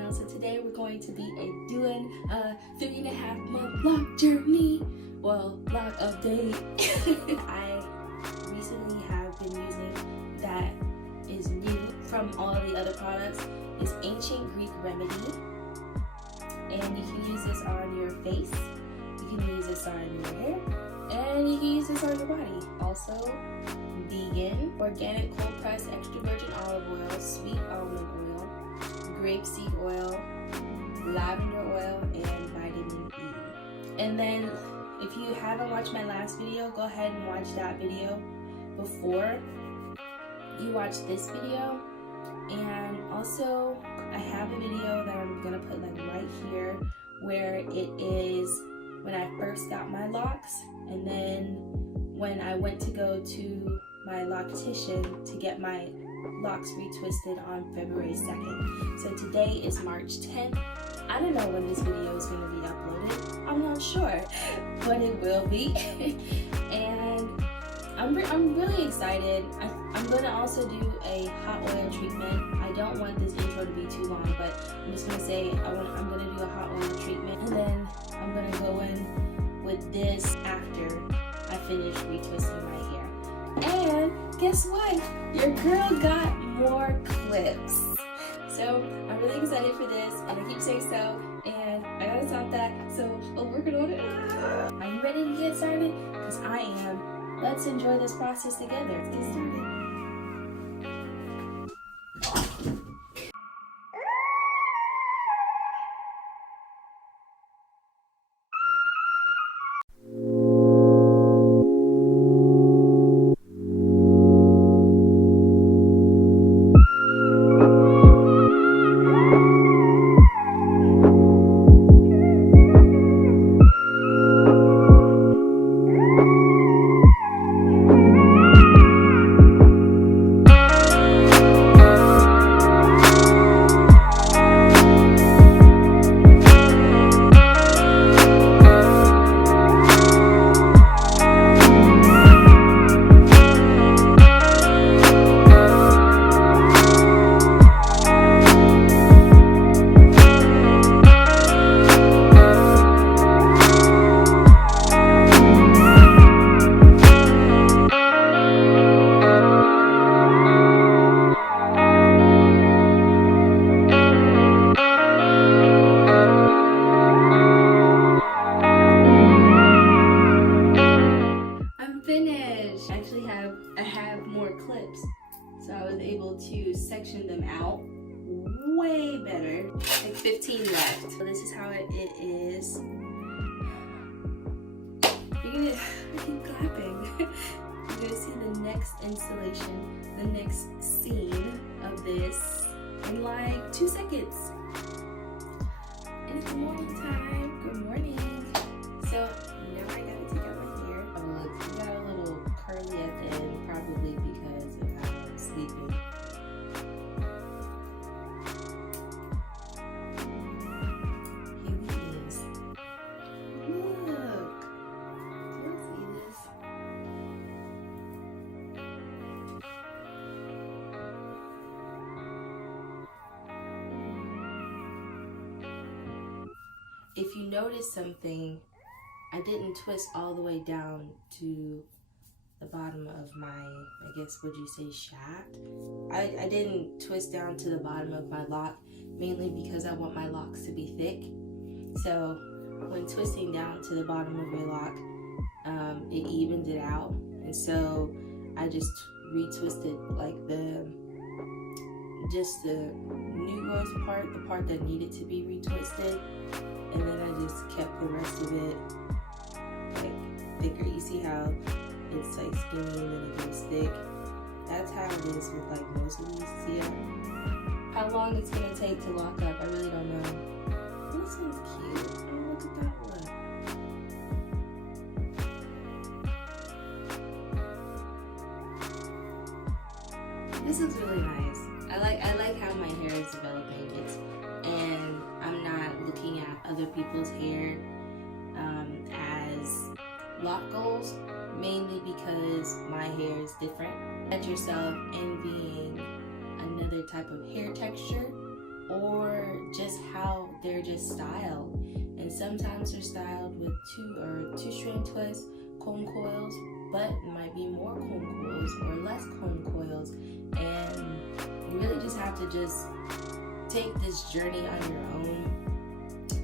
channel. So today we're going to be doing a 3.5 month vlog journey. Well, vlog update. I recently have been using that is new from all the other products is Ancient Greek Remedy. And you can use this on your face, you can use this on your hair, and you can use this on your body. Also, vegan, organic cold pressed extra virgin olive oil, sweet almond oil, grapeseed oil, lavender oil, and vitamin E. And then if you haven't watched my last video, go ahead and watch that video before you watch this video. And also I have a video that I'm gonna put like right here where it is when I first got my locks, and then when I went to go to my loctician to get my locks retwisted on February 2nd. So today is March 10th. I don't know when this video is going to be uploaded. I'm not sure, but it will be. And I'm really excited. I'm going to also do a hot oil treatment. I don't want this intro to be too long, but I'm just going to say I'm going to do a hot oil treatment, and then I'm going to go in with this after I finish retwisting my hair. And guess what? Your girl got more clips. So I'm really excited for this, and I keep saying so, and I gotta stop that, so I'm working on it. Are you ready to get started? Because I am. Let's enjoy this process together. Let's get started. I have more clips, so I was able to section them out way better. Like 15 left. So this is how it is. I keep clapping. You're gonna see the next installation, the next scene of this in like 2 seconds. And it's morning time. Good morning. So now I gotta take out my hair. Oh look, it got a little curly at the end, probably because of how I'm sleeping. Here he is. Look! Do you see this? If you notice something, I didn't twist all the way down to the bottom of my, I guess, would you say shaft? I didn't twist down to the bottom of my lock, mainly because I want my locks to be thick. So when twisting down to the bottom of your lock, it evens it out. And so I just retwisted like just the new growth part, the part that needed to be retwisted. And then I just kept the rest of it like thicker. You see how it's like skinny and then it goes thick? That's how it is with like most of these. See how long it's gonna take to lock up, I really don't know. This one's cute. Oh, look at that one. This looks really nice. I like how my hair is developing. And I'm not looking at other people's hair as lock goals, mainly because my hair is different. Catch yourself envying another type of hair texture, or just they're just styled. And sometimes they're styled with two strand twist comb coils, but it might be more comb coils or less comb coils. And you really just have to just take this journey on your own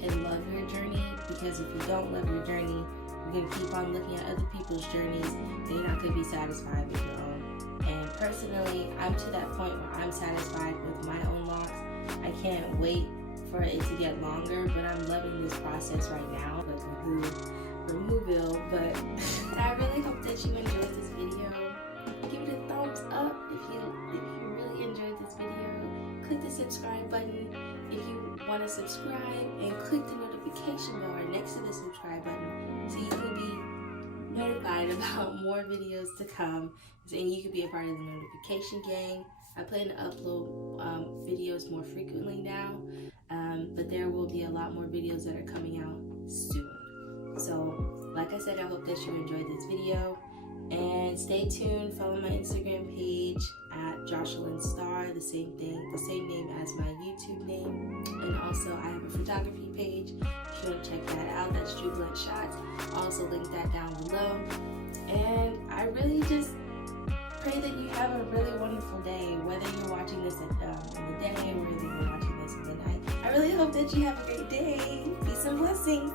and love your journey, because if you don't love your journey, you're going to keep on looking at other people's journeys and you're not going to be satisfied with your own. And personally, I'm to that point where I'm satisfied with my own locks. I can't wait for it to get longer, but I'm loving this process right now, like ᴜᴜ𴑍, but I really hope that you enjoyed this video. Give it a thumbs up if you really enjoyed this video. Click the subscribe button if you want to subscribe, and click the notification bell right next to the subscribe button so you can be notified about more videos to come, and you can be a part of the notification gang. I plan to upload videos more frequently now, but there will be a lot more videos that are coming out soon. So, like I said, I hope that you enjoyed this video, and stay tuned. Follow my Instagram page at @JoshuaStar, the same name as my YouTube name, and also I have a photography page. If you want to check that out, that's Drew Blunt Shots. I'll also link that down below. And I really just pray that you have a really wonderful day, whether you're watching this in the day or whether you're watching this in the night. I really hope that you have a great day. Peace and blessings.